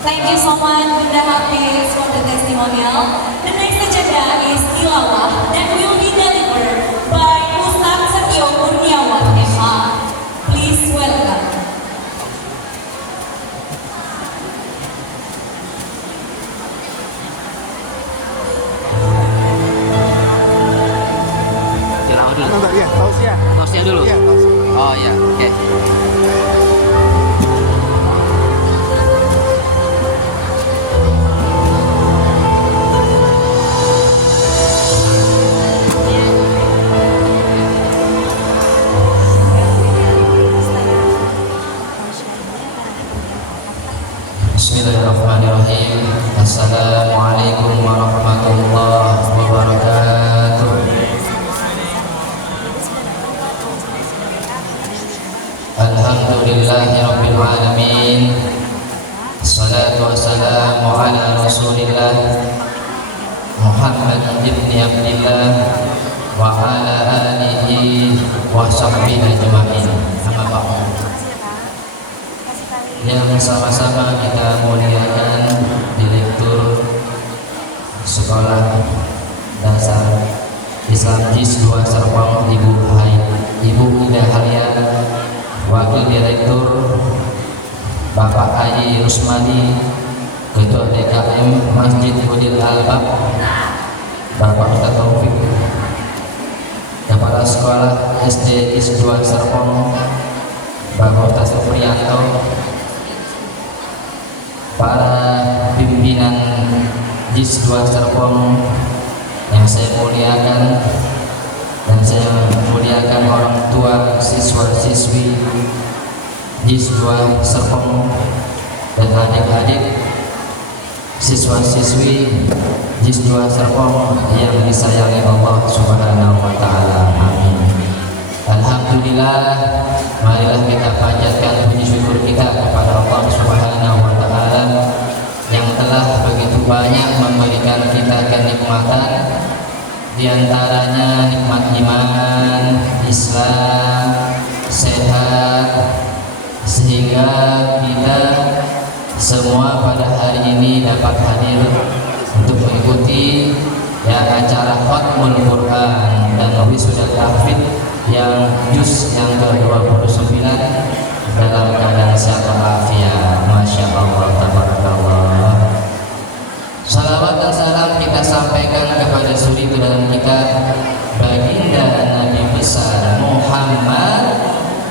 Thank you so much, Bunda Hafiz, for the testimonial. The next agenda is tilawah that will be delivered by Ustaz Setio Kurniawan MH. Please welcome. Tilawah dulu. Enggak, ya, tausiah. Tausiah dulu. Iya, tausiah. Oh ya, oke. Bismillahirrahmanirrahim. Assalamualaikum warahmatullahi wabarakatuh. Alhamdulillahirabbil alamin. Salatu wassalamu ala Rasulillah Muhammad ibn Abdillah wa ala alihi wa sahbihi ajma'in. Amma ba'du. Yang sama-sama kita muliakan Direktur Sekolah Dasar Islam JIS 2 Serpong, Ibu Ida Halia, Wakil Direktur Bapak Haji Rusmadi, Ketua DKM Masjid Budil Albab Bapak Ustaz Taufik, Kepala Sekolah SD JIS 2 Serpong Bapak Ustaz Supriyanto, para pimpinan JIS 2 Serpong yang saya muliakan, dan saya muliakan orang tua siswa-siswi JIS 2 Serpong dan adik-adik siswa-siswi JIS 2 Serpong yang disayangi Allah Subhanahu wa Ta'ala. Amin. Alhamdulillah, marilah kita panjatkan puji syukur kita kepada Allah Subhanahu wa Ta'ala yang telah begitu banyak memberikan kita kenikmatan, diantaranya nikmat iman, Islam, sehat, sehingga kita semua pada hari ini dapat hadir untuk mengikuti acara Khatmul Quran dan wisuda tahfidz yang juz yang ke-29 dalam keadaan sehat walafiat. Masya Allah, tabarakallah. Salawat dan salam kita sampaikan kepada suri dalam kita baginda Nabi besar Muhammad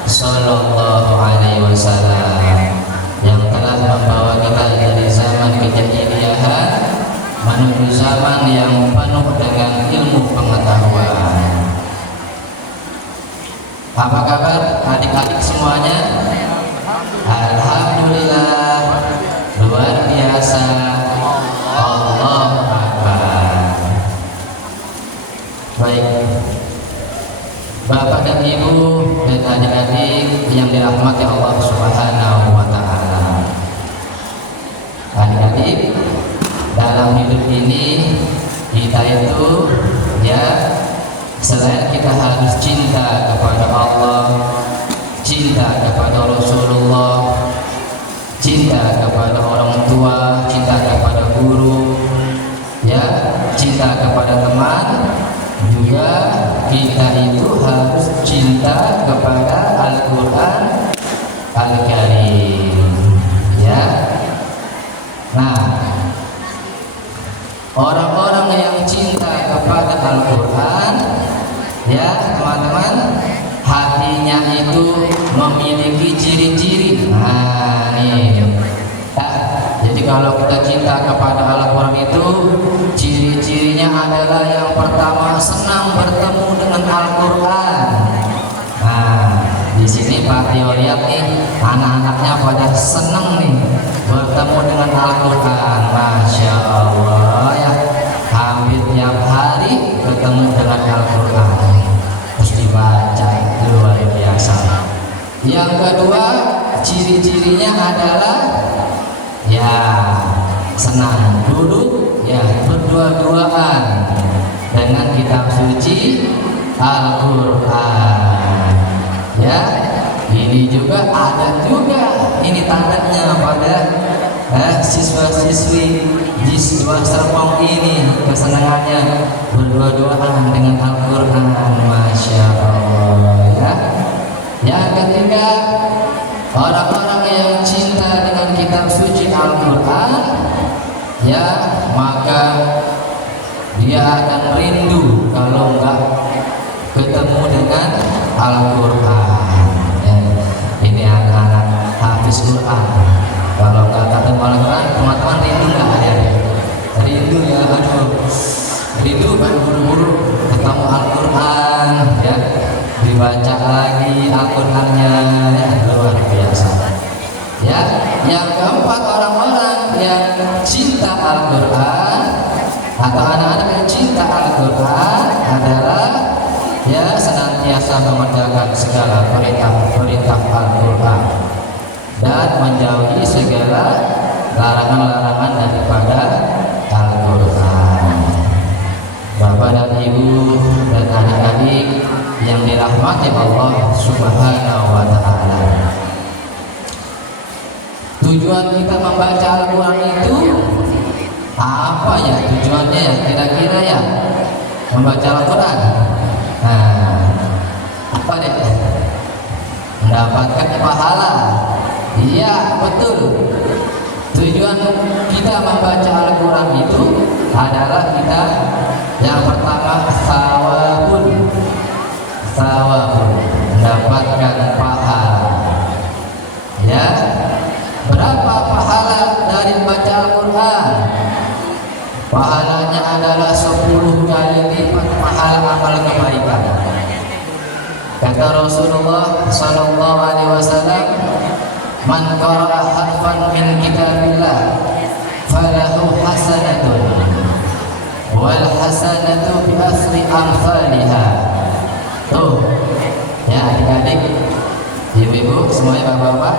Sallallahu Alaihi Wasallam yang telah membawa kita dari zaman kejahiliahan menuju zaman yang penuh dengan ilmu pengetahuan. Apa kabar adik-adik semuanya? Alhamdulillah, luar biasa. Allahu Akbar. Baik, Bapak dan Ibu dan adik-adik yang dirahmati Allah Subhanahu wa Ta'ala. Adik-adik, dalam hidup ini kita itu selain kita harus cinta kepada Allah, cinta kepada Rasulullah, cinta kepada orang tua, cinta kepada guru, cinta kepada teman, juga kita itu harus cinta kepada Al-Quran Al-Karim. Nah, orang-orang yang cinta kepada Al-Quran, teman-teman, hatinya itu memiliki ciri-ciri. Nah, nih. Jadi kalau kita cinta kepada Al-Quran itu ciri-cirinya adalah yang pertama, senang bertemu dengan Al-Quran. Nah, di sini Pak Tio lihat nih, anak-anaknya pada senang nih bertemu dengan Al-Quran. Masya Allah, hampir tiap hari bertemu dengan Al-Quran, terus dibaca, luar biasa. Yang kedua, ciri-cirinya adalah senang duduk berdua-duaan dengan kitab suci Al-Quran. Ini juga ada juga ini tandanya pada siswa-siswi di 2 Serpong ini kesenangannya berdua-duaan dengan Al-Quran, Masya Allah ya. Yang ketiga, orang-orang yang cinta dengan kitab suci Al-Quran ya, maka dia akan rindu kalau enggak ketemu dengan Al-Quran ya. Ini anak-anak hafiz Quran, kalau enggak ketemu Al-Quran, teman-teman rindu enggak ya? Rindu ya, aduh rindu kan, buru-buru ketemu Al-Quran ya, dibaca lagi Al-Qurannya ya, luar biasa ya. Yang keempat, orang-orang yang cinta Al-Quran atau anak-anak yang cinta Al-Quran adalah ya senantiasa mengerjakan segala perintah Al-Quran dan menjauhi segala larangan-larangan daripada Al-Quran. Bapak dan Ibu dan adik-adik yang dirahmati Allah Subhanahu wa Ta'ala, tujuan kita membaca Al-Quran itu apa ya? Tujuannya ya kira-kira ya, membaca Al-Quran apa deh? Mendapatkan pahala. Iya betul. Tujuan kita membaca Al-Quran itu adalah kita yang pertama sawabun, mendapatkan pahala ya. Berapa pahala dari membaca Al-Quran? Pahalanya adalah 10 kali lipat pahala amal kebaikan. Kata Rasulullah sallallahu alaihi wasallam, man qara'a harfan min kitabillah falahu hasanatun wal hasanatu bi asri amsalha. Tuh ya adik-adik, ibu-ibu, semuanya bapak-bapak,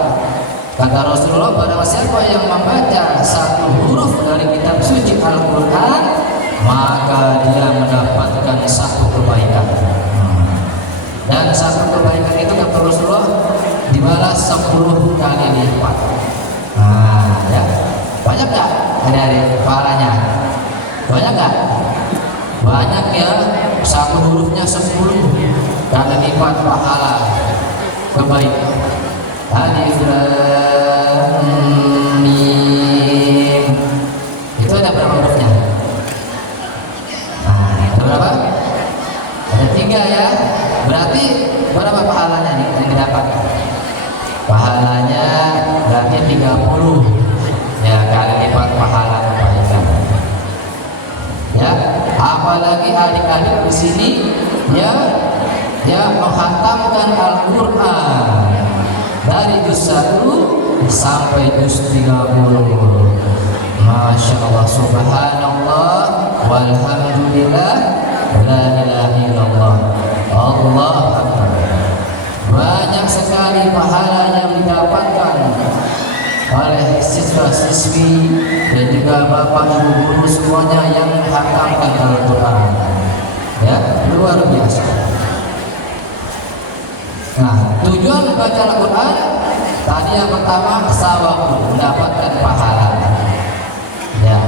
kata Rasulullah, barang siapa yang membaca 1 huruf dari kitab suci Al-Quran, maka dia mendapatkan 1 kebaikan. Dan 1 kebaikan itu kata Rasulullah dibalas 10 kali lipat. Ya. Banyak gak dari pahalanya? Banyak gak? Banyak ya. 1 hurufnya 10 kali lipat pahala kebaikan. Alif Lam Mim. Itu ada berapa hurufnya? Ada berapa? Ada 3 ya. Berarti berapa pahalanya nih yang didapat? Pahalanya berarti 30 ya, kali lipat pahala kebaikan. Ya, apalagi adik-adik di sini ya menghatamkan Al-Quran dari juz 1 sampai juz 30. Masya Allah, subhanallah, walhamdulillah, la ilaha illallah, Allah Akbar. Banyak sekali pahala yang didapatkan oleh siswa-siswi dan juga bapak ibu guru semuanya yang menghatamkan Al-Quran ya, luar biasa. Nah, tujuan membaca Al-Quran tadi yang pertama sawabun, mendapatkan pahala ya.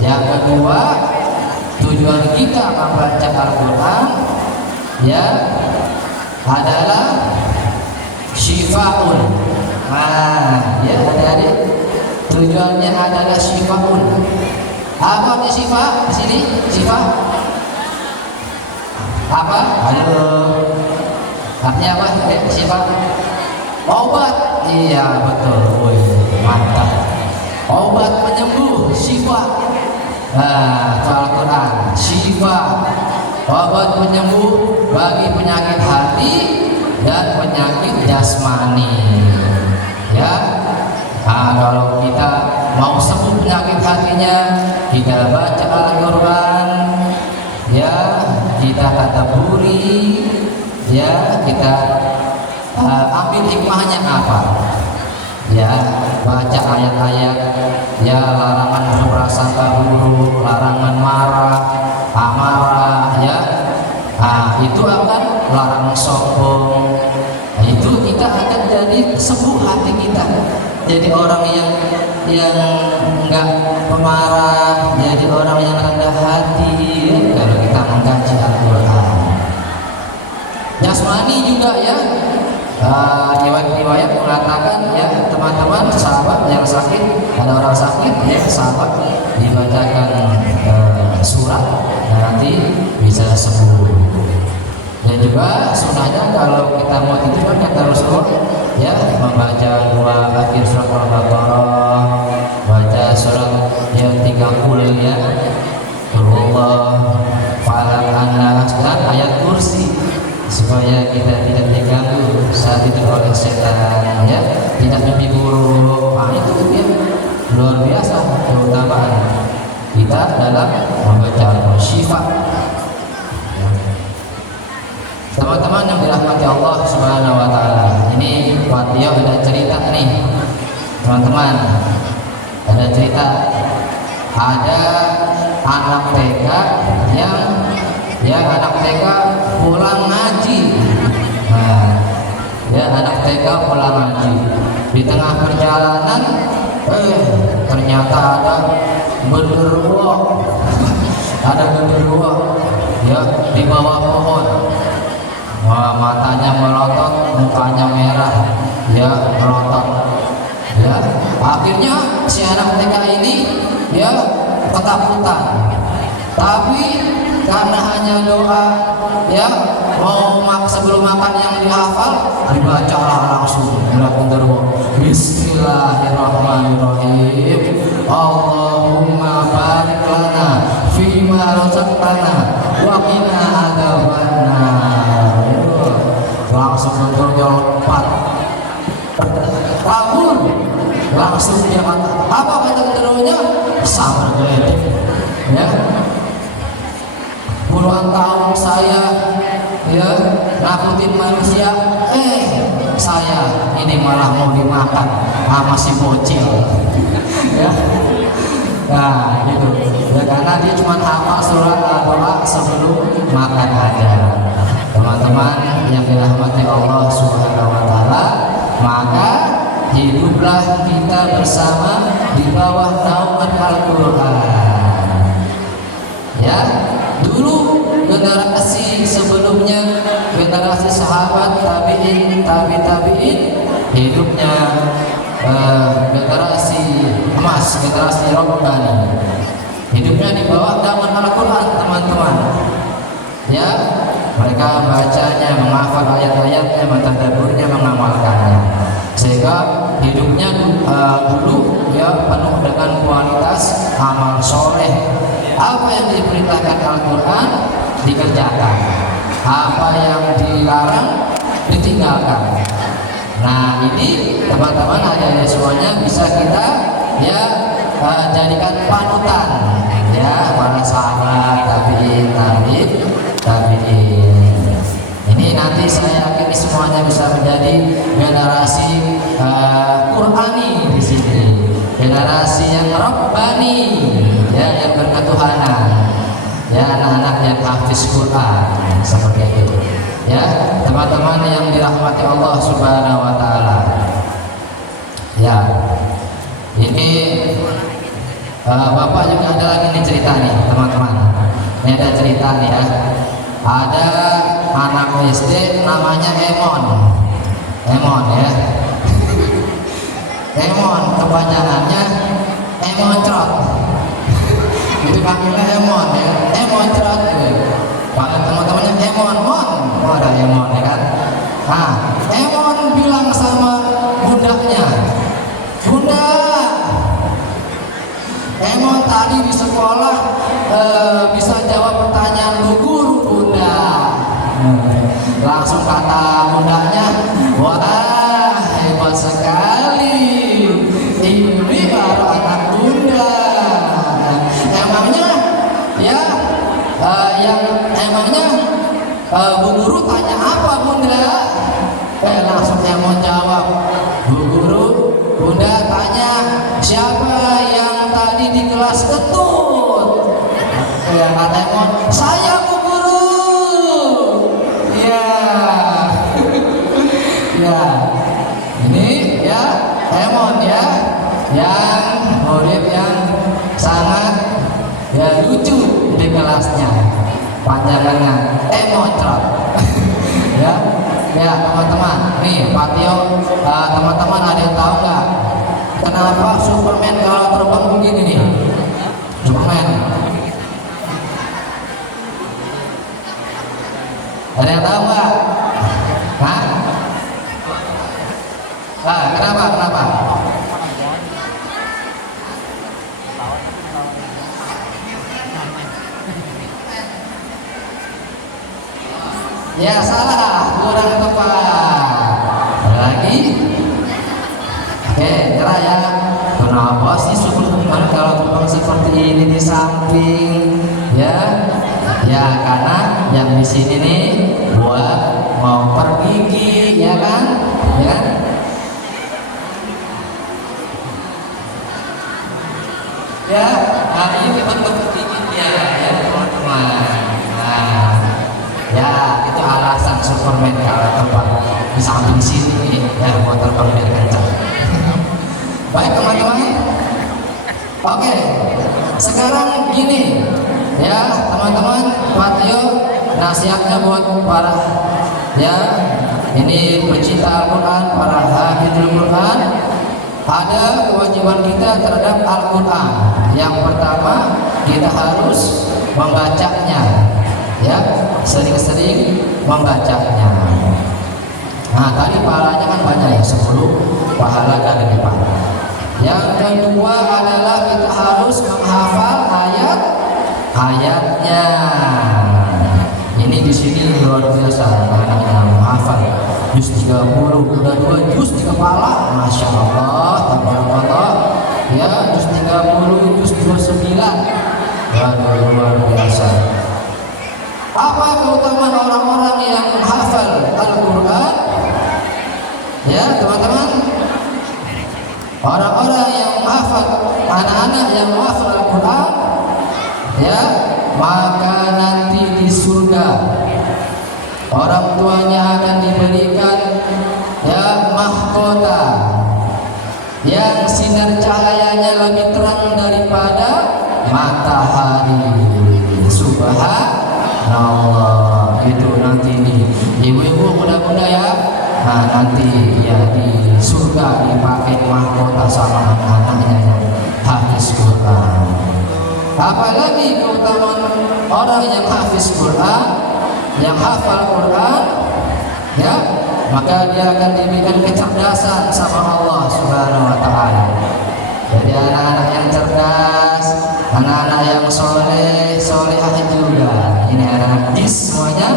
Yang kedua, tujuan kita membaca Al-Quran ya adalah syifaun. Ya adik-adik, tujuannya adalah syifaun. Apa artinya syifa di sini? Syifa apa? Halo. Artinya apa? Syifa? Obat. Iya betul. Woi, mantap. Obat penyembuh, syifa. Al-Quran, syifa, obat penyembuh bagi penyakit hati dan penyakit jasmani. Ya, kalau kita mau sembuh penyakit hatinya, kita baca Al-Quran, ya, kita tadabburi, ya, kita ambil hikmahnya apa? Ya, baca ayat-ayat, ya, larangan berprasangka buruk, larangan marah, amarah, ya, itu akan larangan sombong. Itu kita akan jadi sembuh hati kita. jadi orang yang enggak pemarah, jadi orang yang rendah hati kalau kita mengkaji Al-Quran. Jasmani juga ya, riwayat mengatakan ya teman-teman sahabat yang sakit, ada orang sakit ya sahabat dibacakan surat nanti bisa sembuh. Dan juga sunnahnya kalau kita mau tidur kan kata Rasulullah ya membaca dua akhir surat Al-Baqarah, baca surat yang 30 ya, Allah, Falaq, An-Nas dan ayat kursi supaya kita tidak diganggu saat itu oleh setan ya, tidak mimpi buruk. Nah, itu ya luar biasa keutamaan kita dalam membaca Al-Syifa. Teman-teman yang dirahmati Allah Subhanahu wa taala, ini Watio ada cerita nih. Teman-teman, ada cerita. Ada anak TK yang anak TK pulang ngaji. Nah, ya anak TK pulang ngaji. Di tengah perjalanan ternyata ada genderuwo. Ada genderuwo ya di bawah pohon. Wah, matanya melotot, mukanya merah, ya melotot. Ya, akhirnya si anak TK ini ya ketakutan. Tapi karena hanya doa ya mau sebelum makan yang dihafal dibacalah langsung Bismillahirrahmanirrahim. Allahumma barik lana fima razaqtana wa qina adzabannar. Langsung bentuknya lompat kabur, langsung dia kata apa kata genderuwonya, sabar geledek ya, puluhan tahun saya ya nakutin manusia, saya ini malah mau dimakan sama si bocil ya. Nah gitu ya, karena dia cuma hafal surat Al-Doa sebelum makan aja. Teman-teman yang dirahmati Allah Subhanahu wa taala, maka hiduplah kita bersama di bawah naungan Al-Qur'an. Ya, dulu generasi sebelumnya, generasi sahabat, tabi'in, tabi'in, hidupnya generasi emas, generasi Rabbani. Hidupnya di bawah naungan Al-Qur'an, teman-teman. Ya, mereka bacanya, menghafal ayat-ayatnya, mentadabburnya, mengamalkannya, sehingga hidupnya dulu ya penuh dengan kualitas amal soleh. Apa yang diperintahkan Al-Quran dikerjakan, apa yang dilarang ditinggalkan. Nah ini teman-teman adik-adik semuanya bisa kita ya jadikan panutan ya para sahabat, tabi'in. Ini nanti saya yakin semuanya bisa menjadi generasi Qur'ani di sini, generasi yang Rabbani ya, yang berketuhanan ya, anak-anak yang hafiz Quran seperti itu ya, teman-teman yang dirahmati Allah Subhanahu wa taala. Ya, ini Bapak juga ada lagi nih cerita nih, teman-teman. Ini ada cerita nih ya. Ada anak SD namanya Emon ya. Emon kepanjangannya Emoncrot. Itu panggilnya Emon ya. Emoncrot gitu. Panggil teman-temannya Emon. Oh ada Emon ya kan. Nah, Emon bilang sama bundanya, Bunda, Emon tadi di sekolah bisa jawab pertanyaan Bu Guru, Bunda. Langsung kata bundanya, wah Emon ya, yang murid yang sangat ya lucu di kelasnya, panjangannya Emocrot. Ya, ya teman-teman, nih Pak Tio, teman-teman ada yang tahu nggak kenapa Superman kalau terbang begini nih? Superman. Ada yang tahu nggak? Hah? Kenapa? Kenapa? Ya salah, kurang tepat. Ada lagi? Oke, nyerah ya. Kenapa sih Superman kalau terbang seperti ini di samping? Ya, ya karena yang di sini nih buat mau pergigi, ya kan? Ya. Ya, nah ini bentuk gigitnya ya teman-teman. Nah, ya itu alasan Superman kalau terbang di samping sini ya buat terbang biar kencang. Baik teman-teman. Oke, sekarang gini ya teman-teman, Pak Tio nasihatnya buat para ya ini pecinta Al-Quran, para hafizul Quran. Ada kewajiban kita terhadap Al-Quran. Yang pertama, kita harus membacanya, ya, sering-sering membacanya. Nah, tadi pahalanya kan banyak ya, 10 pahala kali lipat. Yang kedua adalah kita harus menghafal ayat-ayatnya. Ini di sini luar biasa anak-anak menghafal. Juz 30, udah 2 juz di kepala, Masya Allah, tabarakallah. Ya, juz 30, juz 29. Waduh, luar biasa. Apa keutamaan orang-orang yang menghafal Al-Quran? Ya, teman-teman. Orang-orang yang menghafal, anak-anak yang menghafal Al-Quran, ya, maka nanti di surga orang tuanya akan diberikan ya mahkota yang sinar cahayanya lebih terang daripada matahari. Subhanallah. Itu nanti nih ibu-ibu muda-muda ya. Nah nanti ya di surga dipakai mahkota sama anak-anaknya yang hafiz Quran. Apalagi keutamaan orang yang hafiz Quran, yang hafal Quran, ya, maka dia akan diberikan kecerdasan sama Allah Subhanahu wa Ta'ala. Jadi anak-anak yang cerdas, anak-anak yang soleh, solehah juga. Ini anak-anak jis semuanya,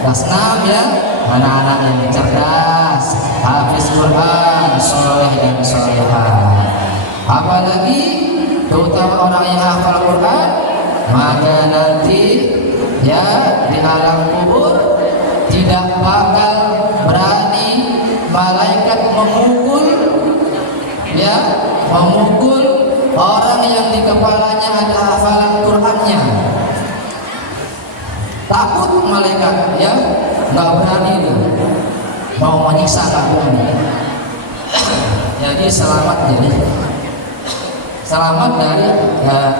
kelas 6 ya, anak-anak yang cerdas, hafiz Quran, soleh dan solehah. Apalagi keutamaan orang yang hafal Quran, maka nanti ya di alam kubur tidak bakal berani malaikat memukul ya, memukul orang yang di kepalanya ada hafalan Qurannya. Takut malaikat ya, nggak berani itu mau menyiksa, nggak berani. Jadi selamat dari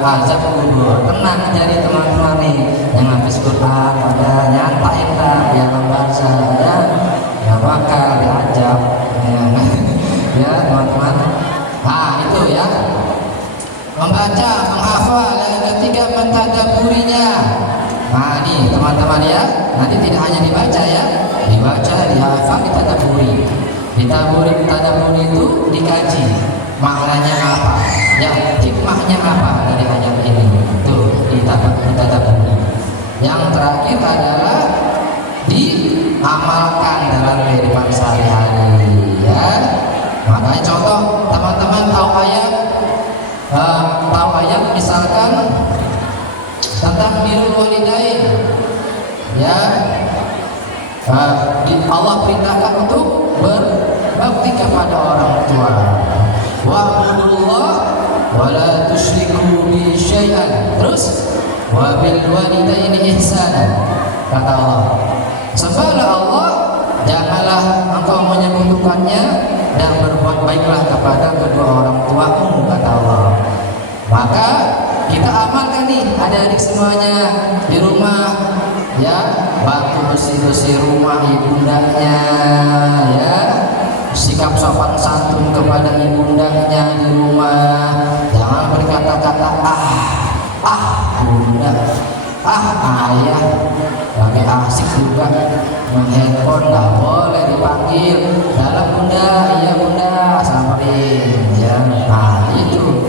azab kubur. Tenang jadi teman-teman nih yang habis Quran, pada nyantai lah di alam barzah ya, yang bakal diajab ya teman-teman. Nah itu ya, membaca, menghafal. Yang ketiga mentadaburinya. Nah ini teman-teman ya, nanti tidak hanya dibaca ya, dibaca, dihafal, ditadaburi. Ditadaburi itu dikaji maknanya apa, ya hikmahnya apa dari ayat ini, itu ditadaburi. Yang terakhir adalah diamalkan dalam kehidupan sehari-hari ya. Makanya contoh teman-teman tahu ayat misalkan tentang birrul walidain ya, Allah perintahkan untuk berbakti kepada orang tua. Wa'budullah wa la tusyriku bi syai'an. Terus wa bil walidaini ihsanan. Kata Allah, sembahlah Allah, janganlah engkau menyekutukannya, dan berbuat baiklah kepada kedua semuanya di rumah ya, bantu bersih-bersih rumah ibundanya ya, sikap sopan santun kepada ibundanya di rumah, jangan berkata-kata bunda, ayah lagi asik juga main handphone, nggak boleh dipanggil dalam bunda, iya bunda, samperin ya. Nah itu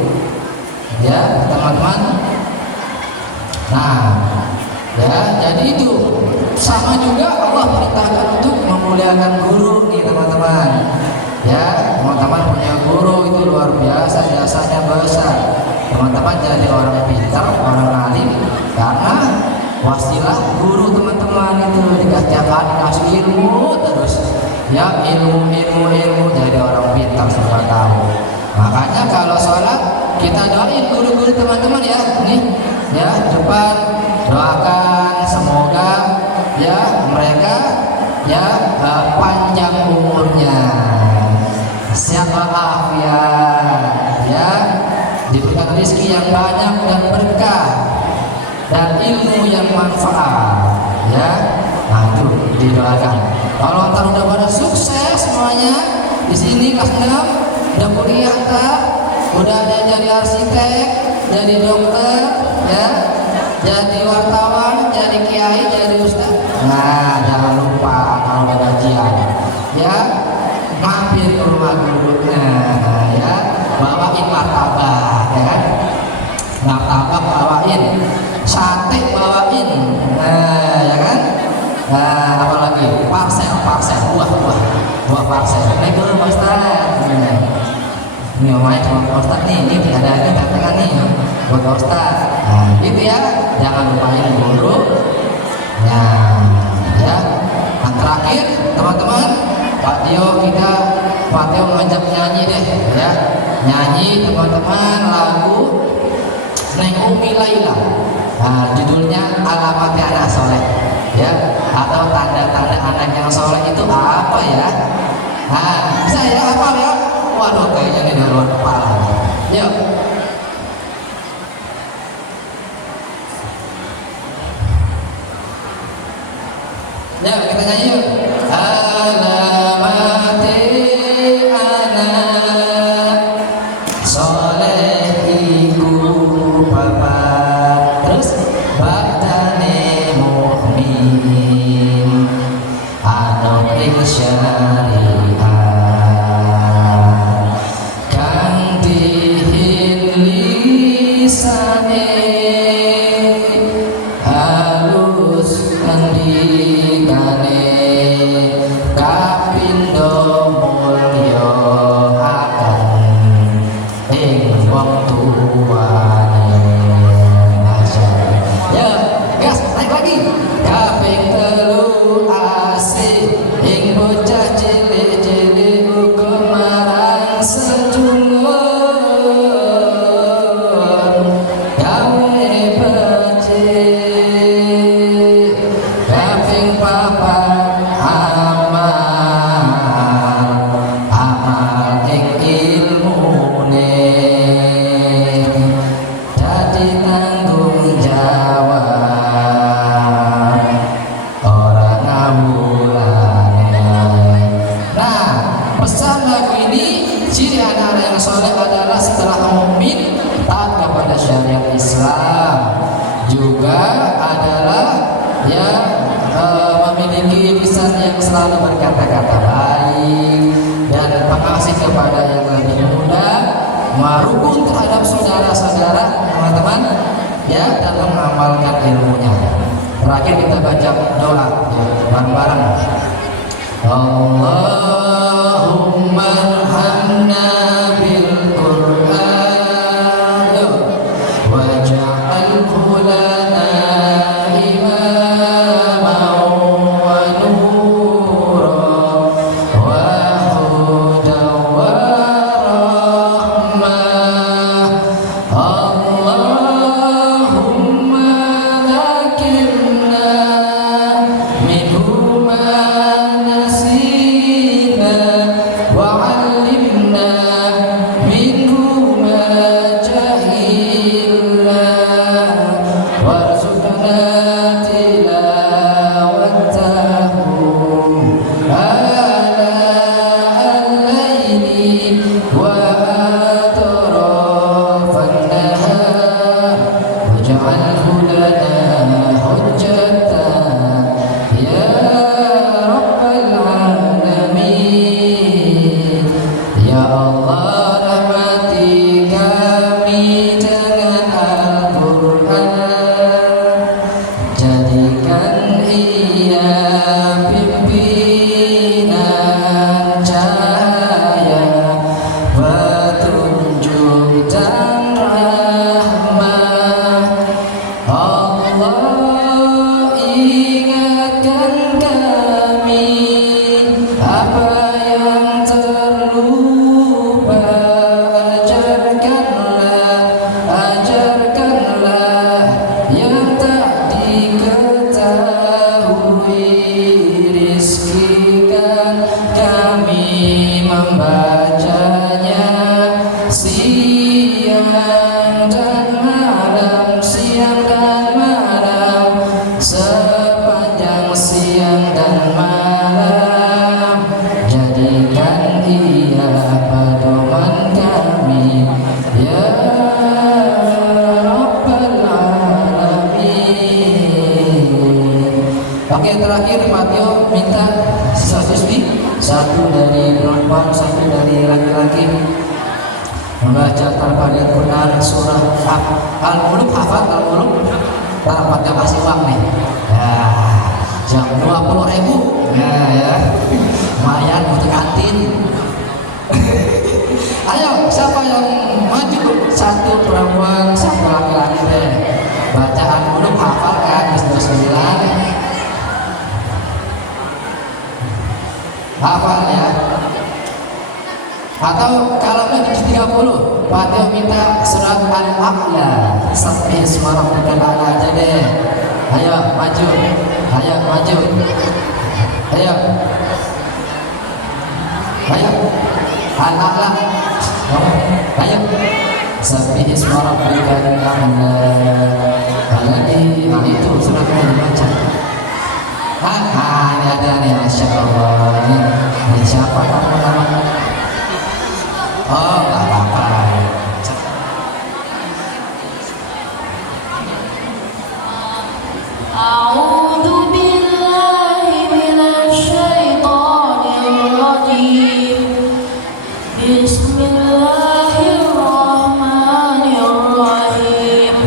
ya teman-teman. Nah ya, jadi itu sama juga Allah perintahkan untuk memuliakan guru nih teman-teman ya. Teman-teman punya guru itu luar biasa, jasanya besar. Teman-teman jadi orang pintar, orang alim karena wasilah guru teman-teman itu. Tiap hari kasih ilmu terus ya, ilmu jadi orang pintar serba tahu. Makanya kalau sholat kita doain guru-guru teman-teman ya, nih ya depan, doakan semoga ya mereka ya panjang umurnya, sehat walafiat ya, diberikan rezeki yang banyak dan berkah dan ilmu yang manfaat ya. Nah itu didoakan. Kalau ntar udah pada sukses semuanya di sini kelas 6 udah kuliah tak, udah ada jadi arsitek, jadi dokter ya, jadi wartawan, jadi kiai, jadi ustaz. Nah jangan lupa kalau ada gajian ya mampir ke rumah gurunya ya, bawain martabak ya kan, martabak bawain, sate bawain, ya kan. Nah apalagi parsel buah parsel. Naik dulu Pak Ustaz. Ini omanya cuma Pak Ustaz nih, ini ada ini tantangan nih buat Pak Ustaz. Nah gitu ya, jangan lupain guru. Nah ya, yang terakhir teman-teman, Pak Tio ngajak nyanyi deh ya, nyanyi teman-teman lagu Neng Umi Laila. Nah, judulnya Alamatnya Anak Soleh ya, atau tanda-tanda anak yang soleh itu apa ya? Nah, bisa ya hafal ya? Waduh, kayaknya ini dari luar kepala. Yuk. Ya, kita nyanyi yuk. Alamatnya anak soleh iku bapak, terus badane mukmin anut ing syariat kang dihin lisane halus ngendikane kapindo mulya akan ing wong tuane. Ya, gas naik lagi. Kaping telu asih ing bocah cilik-cilik uga marang sedulur gawe becik. Kaping papat amal ing ilmune dadi tanggung jawab ora ngawulane. Nah, pesan lagu ini, ciri anak yang soleh adalah setelah mukmin taat kepada syariat Islam, juga adalah ya memiliki lisan yang selalu berkata-kata baik dan pengasih kepada yang lebih muda, merukun terhadap saudara-saudara teman-teman ya, dan mengamalkan ilmunya. Terakhir kita baca doa ya, bareng-bareng. Allahumma arhamna bil Qur'an waj'alhu lana imaman wa nuran wa hudan wa rahmah. Allahumma dzakirna minhu ma nasina wa Allah rahmati kami dengan Al-Quran, jadikan ia pimpinan cahaya, petunjuk dan rahmat. Allah ingatkan kami apa yang terlupa, ajarkanlah yang tak diketahui, rizkikan kami membacanya siang dan malam, sepanjang siang dan malam. Jadikan ia pedoman kami, ya Rabbal Alamin. Oke, terakhir Mateo minta siswa-siswi, satu dari perempuan, satu dari laki-laki, membaca tanpa Al-Quran surah Al-Muluk. Hafal Al-Muluk? Para yang kasih uang nih ya, jam 20.000 ya, lumayan butuh kantin. Ayo, siapa yang maju? Satu perempuan, satu laki-laki deh. Bacaan Muluk hafal kan? Bis 29 hafal ya. Atau kalau lagi 30, Fatih minta surat Al-A'la, Sabbih isma rabbikal a'la aja deh. Ayo maju, ayo maju, ayo, ayo Al-A'la, ayo Sabbih isma rabbikal a'la. Itu suratnya dibaca. Ini ada nih, Masya Allah. Ini siapa kamu namanya? Oh, nggak apa-apa. A'udzu billahi minasy syaithanir rajim. Bismillahirrahmanirrahim.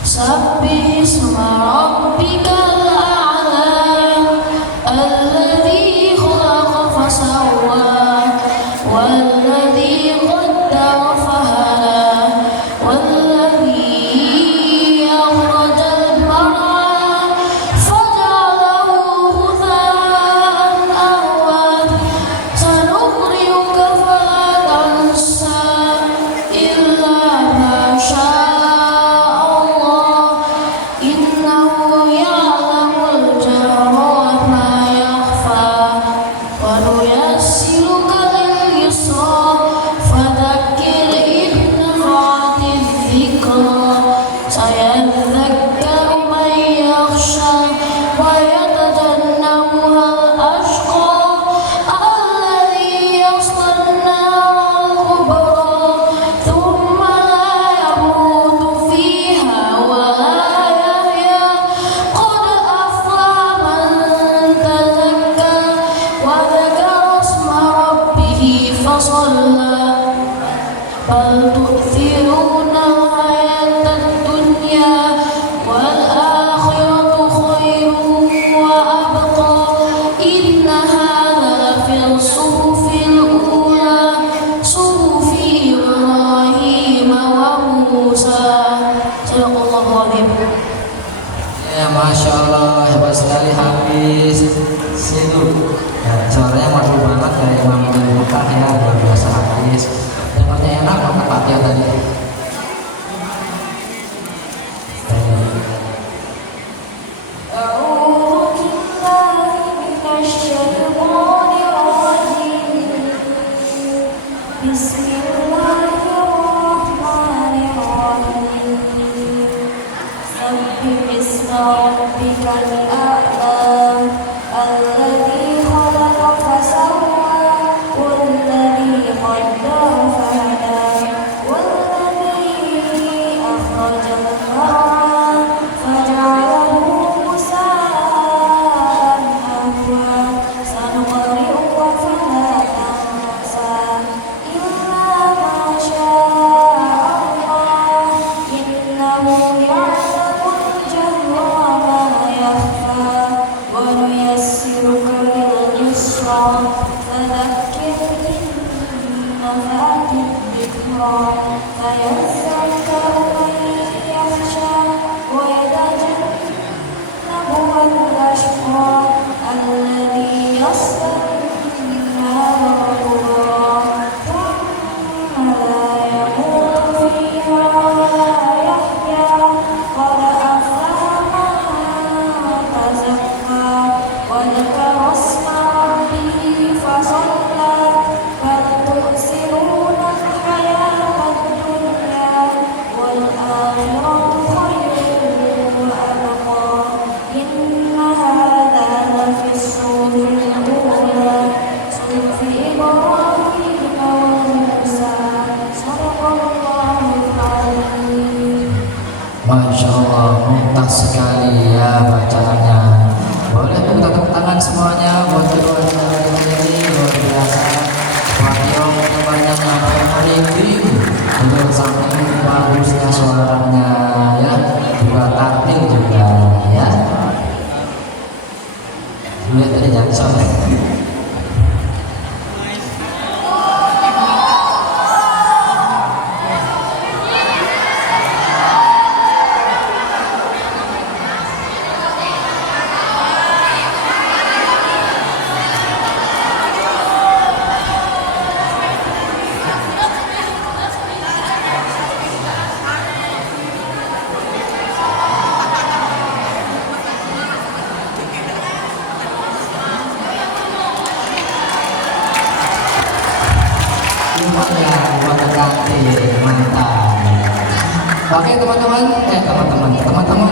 Sabbih isma rabbikal a'la, alladzi khalaqa fasawwa, والذي قدر فهدى، والذي أخرج المرعى فجعله غثاء أحوى، سنقرئك فلا تنسى إلا ما شاء الله، إنه يعلم الجهر وما يخفى، ونيسرك فذكر إن نفعت الذكرى، سيذكر من يخشى ويتجنبها الأشقى، الذي يصلى النار الكبرى ثم لا يموت فيها ولا يحيا، قد أفلح من تزكى وذكر اسم ربه فصلى، بل تؤثرون الحياة الدنيا والآخرة خير وأبقى، إن هذا لفي الصحف الأولى، صحف إبراهيم وموسى. صدق الله العظيم. Ya, Masya Allah, hebat sekali habis situ. Ya, suaranya merdu banget dari Imam Bukhari ya, luar biasa habis. Dengarnya enak banget Fatihah tadi. أعوذ بالله من الشيطان الرجيم. بسم الله الرحمن الرحيم. سبح اسم ربك الأعلى، الذي خلق فسوى، والذي قدر فهدى، والذي أخرج المرعى فجعله غثاء أحوى، سنقرئك فلا تنسى نفعت الذكرى فيذكر من يخشى ويتجنبها الأشقى الذي يصلى النار الكبرى ثم لا يموت فيها ولا يحيا قد أفلح من تزكى وذكر اسم ربه فصلى بل تؤثرون الحياة الدنيا والآخرة خير وأبقى إن هذا لفي الصحف الأولى صحف إبراهيم وموسى صدق الله العظيم. Masya Allah, mumtaz sekali ya bacaannya. Boleh tepuk tangan semuanya buat kedua ini, luar biasa. Wahyu temannya sampai merinding, untuk saking bagusnya suaranya ya, juga tartil juga ya. Lihat tadi Jackson. Oke teman-teman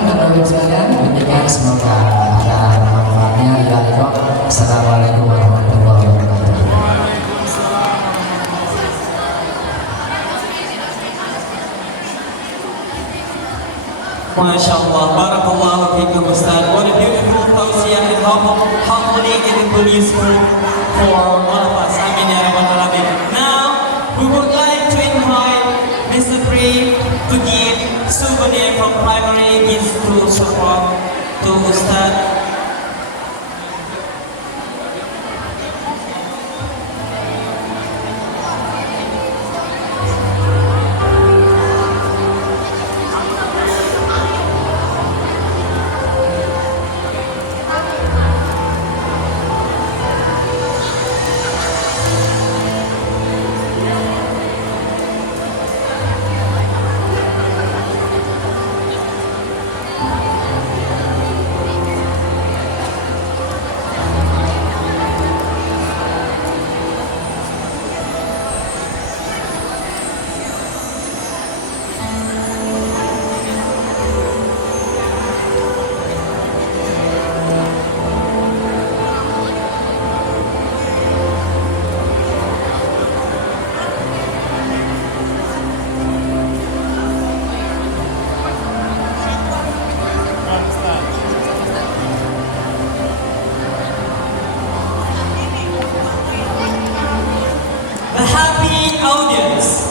dan hadirin sekalian, demikian semoga ada manfaatnya. Ya, Assalamualaikum warahmatullahi wabarakatuh. MashaAllah, Barakallahu fikum Ustaz. What a beautiful tausiah and humbling and useful for all of us. Amin ya Rabbal Alamin. Now, we would like to invite Mr. Pri to give souvenir from primary gifts to support to Ustaz. The happy audience.